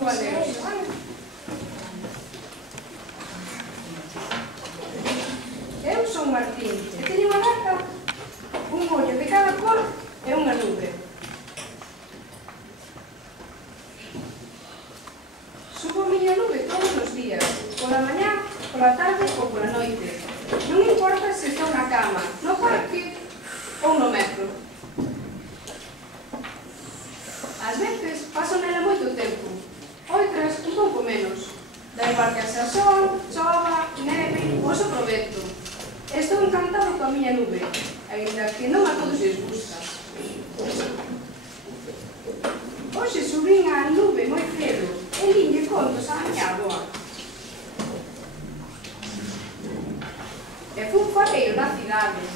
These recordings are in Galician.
voaderos. Eu son Martín e teño unha gata, un ollo de cada cor e unha nube. Subo a miña nube todos os días, pola mañá, pola tarde ou pola noite. Non importa se estou na cama, no parque ou no metro. Ás veces paso nela moito tempo, outras un pouco menos. Da igual que xa sol, chova, neve ou sopro vento. Estou encantado coa miña nube, ainda que non a todos lles gusta. Hoxe subín á nube moi cedo e linlle contos á miña avoa. E fun foreiro na cidade.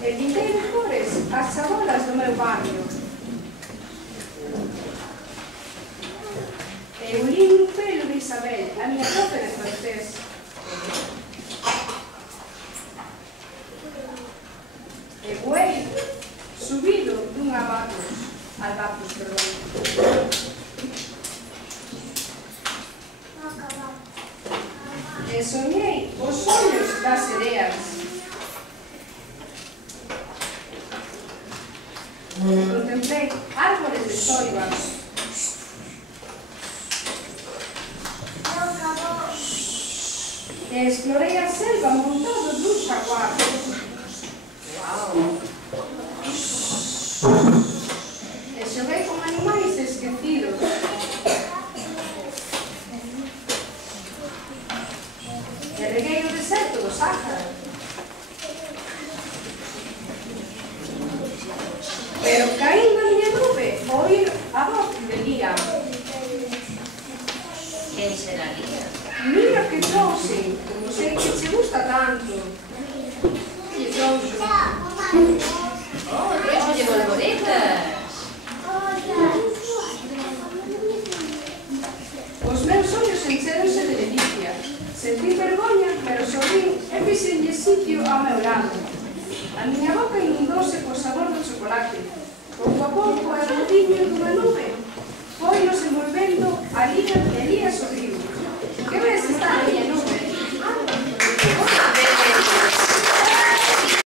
E pintei de cores as chabolas do meu barrio. Eu lin un pelo de Isabel, a miña profe de francés. E voei subido dun albatros, perdón. E soñei os sonhos das sereas. Contemplei árbores de soibas. E explorei a selva montado dun xaguar. E xoguei con animais esquecidos. E reguei o deserto do Sáhara. Pero caín na miña nube oír a voz de Lía. Quen será Lía? Mira que trouxe, como sei que che gusta tanto. Que lle trouxe? Oh, trouxe borboletas. Os meus ollos encheronse de delicia. Sentí vergoña, pero sorrín e fixenlle sitio ao meu lado. A miña boca inundouse co sabor do chocolate. Pouco a pouco, o rudiño dunha nube foi nos envolvendo a Lía e